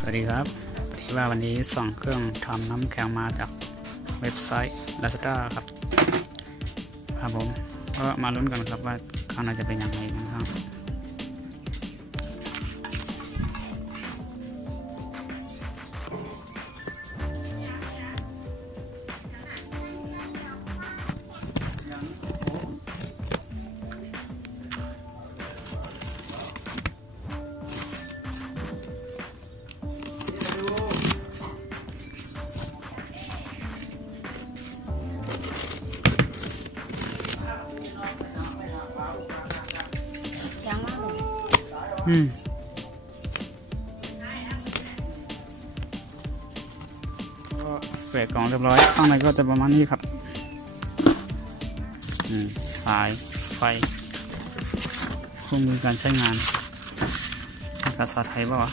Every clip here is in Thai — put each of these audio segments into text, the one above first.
สวัสดีครับที่ว่าวันนี้ส่งเครื่องทำน้ำแข็งมาจากเว็บไซต์ Lazada ครับผมก็มาลุ้นกันครับว่าข้างในจะเป็นยังไงนะครับก็แกะกล่องเรียบร้อยข้างในก็จะประมาณนี้ครับสายไฟเครื่องมือการใช้งานภาษาไทยป่าวะ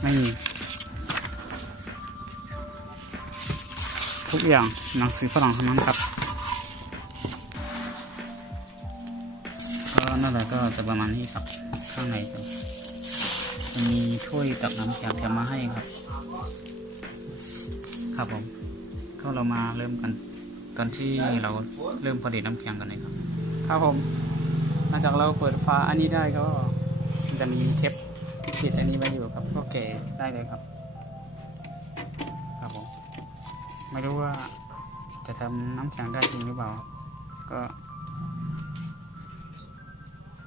ไม่มีทุกอย่างหนังสือฝรั่งทั้งนั้นครับก็นั่นแหละก็จะประมาณนี้ครับข้างในจะมีถ้วยตักน้ำแข็งแถมมาให้ครับผมก็เรามาเริ่มกันตอนที่เราเริ่มผลิตน้ำแข็งกันเลยครับผมหลังจากเราเปิดฝาอันนี้ได้ก็จะมีเทปติดอันนี้ไว้อยู่ครับก็แกะได้เลยครับผมไม่รู้ว่าจะทำน้ำแข็งได้จริงหรือเปล่าก็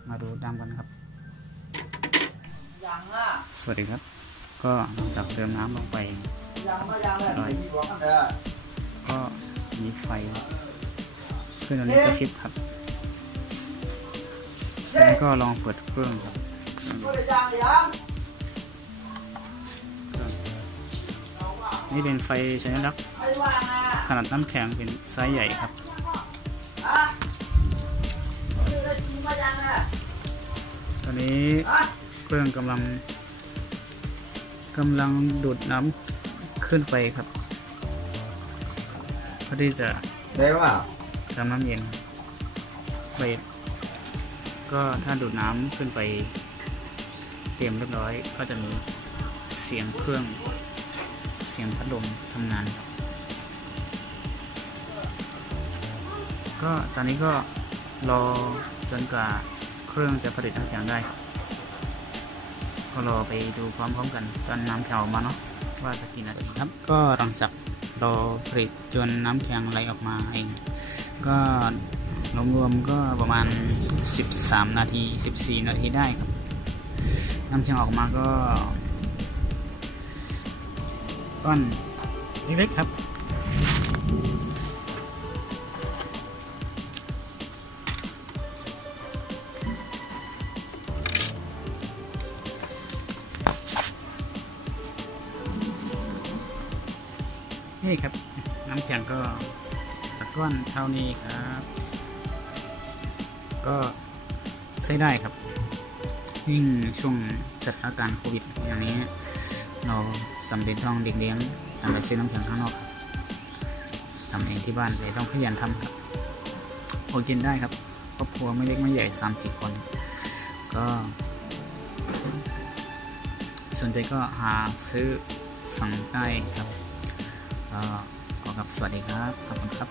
มาดูตามกันครับสวัสดีครับก็หลังจากเติมน้ำลงไปก็มีไฟขึ้นตอนนี้กระพริบครับแล้วก็ลองเปิดเครื่องครับนี่เป็นไฟสัญลักษณ์ขนาดน้ำแข็งเป็นไซส์ใหญ่ครับตอนนี้เครื่องกำลังดูดน้ำขึ้นไปครับเพื่อที่จะทำน้ำเย็นไปก็ถ้าดูดน้ำขึ้นไปเตรียมเรียบร้อยก็จะมีเสียงเครื่องเสียงพัดลมทำงานครับก็ตอนนี้ก็รอจนกว่าเครื่องจะผลิตน้ำแข็งได้ก็รอไปดูพร้อมๆกันตอนน้ำแข็งออกมาเนาะว่าจะกี่นาทีครับก็หลังจากรอผลิตจนน้ำแข็งไหลออกมาเองก็รวมๆก็ประมาณ13 นาที14 นาทีได้ครับน้ำแข็งออกมาก็ก้อนเล็กๆครับนี่ครับน้ำแข็งก็จากก้อนเท่านี้ครับก็ใช้ได้ครับยิ่งช่วงสถานการณ์โควิดอย่างนี้เราจำเป็นต้องเลี้ยงทำไปซื้อน้ำแข็งข้างนอกทำเองที่บ้านเลยต้องขยันทำครับพอกินได้ครับครอบครัวไม่เล็กไม่ใหญ่30 คนก็สนใจก็หาซื้อสั่งได้ครับก็ขอครับสวัสดีครับขอบคุณครับ